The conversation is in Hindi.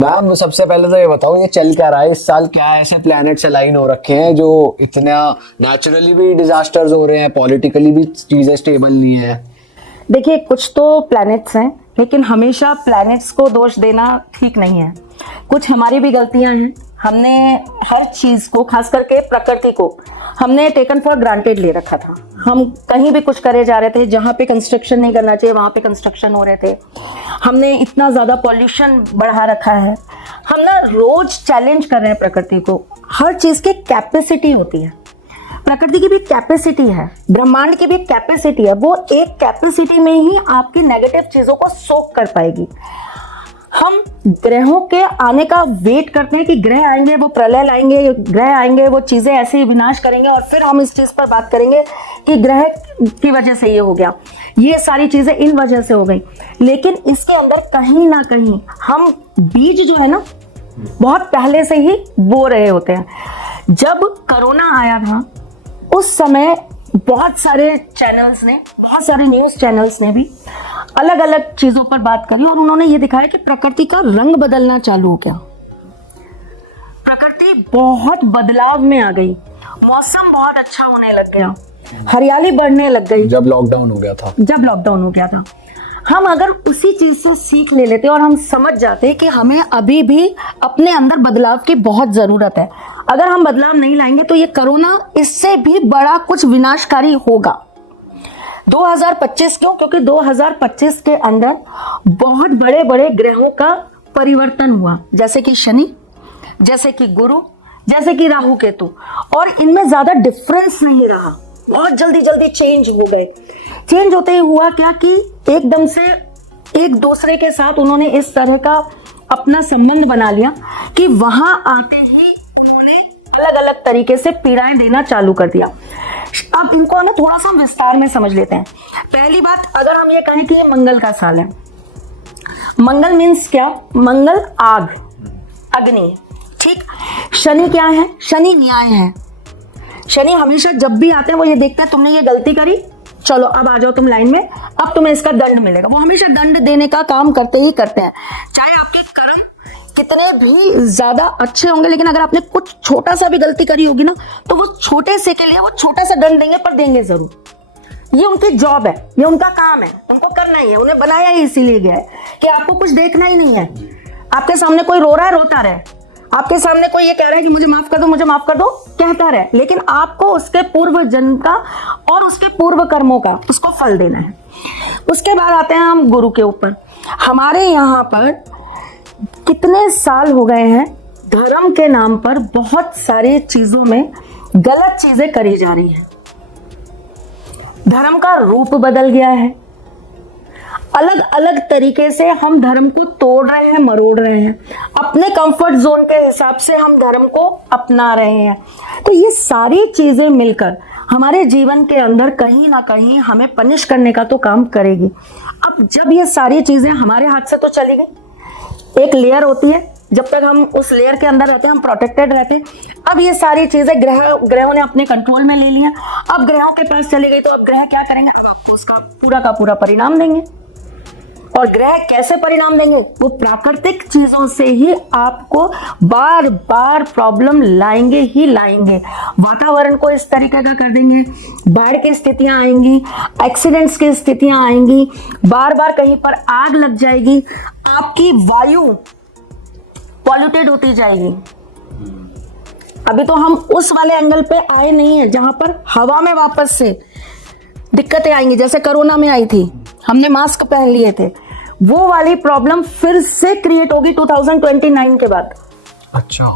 मैम सबसे पहले तो ये बताओ ये चल क्या रहा है इस साल, क्या ऐसे प्लैनेट्स अलाइन हो रखे हैं जो इतना नेचुरली भी डिजास्टर्स हो रहे हैं, पॉलिटिकली भी चीजें स्टेबल नहीं है? देखिए, कुछ तो प्लैनेट्स हैं, लेकिन हमेशा प्लैनेट्स को दोष देना ठीक नहीं है। कुछ हमारी भी गलतियां हैं। हमने हर चीज को, खास करके प्रकृति को, हमने टेकन फॉर ग्रांटेड ले रखा था। हम कहीं भी कुछ करे जा रहे थे, जहाँ पे कंस्ट्रक्शन नहीं करना चाहिए वहाँ पे कंस्ट्रक्शन हो रहे थे। हमने इतना ज़्यादा पॉल्यूशन बढ़ा रखा है। हम ना रोज चैलेंज कर रहे हैं प्रकृति को। हर चीज़ की कैपेसिटी होती है, प्रकृति की भी कैपेसिटी है, ब्रह्मांड की भी कैपेसिटी है। वो एक कैपेसिटी में ही आपकी नेगेटिव चीज़ों को सोक कर पाएगी। हम ग्रहों के आने का वेट करते हैं कि ग्रह आएंगे, वो प्रलय लाएंगे, ग्रह आएंगे, वो चीजें ऐसे ही विनाश करेंगे, और फिर हम इस चीज पर बात करेंगे कि ग्रह की वजह से ये हो गया, ये सारी चीजें इन वजह से हो गई। लेकिन इसके अंदर कहीं ना कहीं हम बीज जो है ना, बहुत पहले से ही बो रहे होते हैं। जब कोरोना आया था उस समय बहुत सारे चैनल्स ने, बहुत सारे न्यूज चैनल्स ने भी अलग अलग चीजों पर बात करी, और उन्होंने ये दिखाया कि प्रकृति का रंग बदलना चालू हो गया। प्रकृति बहुत बदलाव में आ गई, मौसम बहुत अच्छा होने लग गया, हरियाली बढ़ने लग गई। जब लॉकडाउन हो गया था हम अगर उसी चीज से सीख ले लेते और हम समझ जाते कि हमें अभी भी अपने अंदर बदलाव की बहुत जरूरत है। अगर हम बदलाव नहीं लाएंगे तो ये कोरोना इससे भी बड़ा कुछ विनाशकारी होगा। 2025 क्यों? क्योंकि 2025 के अंदर बहुत बड़े बड़े ग्रहों का परिवर्तन हुआ, जैसे कि शनि, जैसे कि गुरु, जैसे कि राहु केतु, और इनमें ज्यादा डिफरेंस नहीं रहा। बहुत जल्दी जल्दी चेंज हो गए। चेंज होते ही हुआ क्या कि एकदम से एक दूसरे के साथ उन्होंने इस तरह का अपना संबंध बना लिया कि वहां आते ही उन्होंने अलग अलग तरीके से पीड़ाएं देना चालू कर दिया। अब इनको ना थोड़ा सा विस्तार में समझ लेते हैं। पहली बात, अगर हम ये कहें कि ये मंगल का साल है, मंगल मीन्स क्या? मंगल आग, अग्नि, ठीक। शनि क्या है? शनि न्याय है। शनि हमेशा जब भी आते हैं वो ये देखते हैं तुमने ये गलती करी, चलो अब आ जाओ तुम लाइन में, अब तुम्हें इसका दंड मिलेगा। वो हमेशा दंड देने का काम करते ही करते हैं, चाहे आपके कर्म कितने भी ज्यादा अच्छे होंगे, लेकिन अगर आपने कुछ छोटा सा भी गलती करी होगी ना, तो वो छोटे से के लिए वो छोटा सा दंड देंगे, पर देंगे जरूर। ये उनकी जॉब है, ये उनका काम है, उनको करना ही है। उन्हें बनाया ही इसीलिए गया है कि आपको कुछ देखना ही नहीं है। आपके सामने कोई रो रहा है, रोता रहे। आपके सामने कोई ये कह रहा है कि मुझे माफ कर दो, मुझे माफ कर दो, कहता रहे, लेकिन आपको उसके पूर्व जन्म का और उसके पूर्व कर्मों का उसको फल देना है। उसके बाद आते हैं हम गुरु के ऊपर। हमारे यहाँ पर कितने साल हो गए हैं धर्म के नाम पर बहुत सारी चीजों में गलत चीजें करी जा रही हैं। धर्म का रूप बदल गया है, अलग अलग तरीके से हम धर्म को तोड़ रहे हैं, मरोड़ रहे हैं, अपने कंफर्ट जोन के हिसाब से हम धर्म को अपना रहे हैं। तो ये सारी चीजें मिलकर हमारे जीवन के अंदर कहीं ना कहीं हमें पनिश करने का तो काम करेगी। अब जब ये सारी चीजें हमारे हाथ से तो चली गई, एक लेयर होती है, जब तक हम उस लेयर के अंदर रहते हैं हम प्रोटेक्टेड रहते हैं। अब ये सारी चीजें ग्रहों ने अपने कंट्रोल में ले लिया, अब ग्रहों के पास चली गई, तो अब ग्रह क्या करेंगे? अब आपको उसका पूरा का पूरा परिणाम देंगे। और ग्रह कैसे परिणाम देंगे? वो प्राकृतिक चीजों से ही आपको बार बार प्रॉब्लम लाएंगे ही लाएंगे। वातावरण को इस तरीके का कर देंगे, बाढ़ की स्थितियां आएंगी, एक्सीडेंट्स की स्थितियां आएंगी, बार बार कहीं पर आग लग जाएगी, आपकी वायु पॉल्यूटेड होती जाएगी। अभी तो हम उस वाले एंगल पे आए नहीं है जहां पर हवा में वापस से दिक्कतें आएंगी, जैसे कोरोना में आई थी, हमने मास्क पहन लिए थे, वो वाली प्रॉब्लम फिर से क्रिएट होगी 2029 के बाद। अच्छा।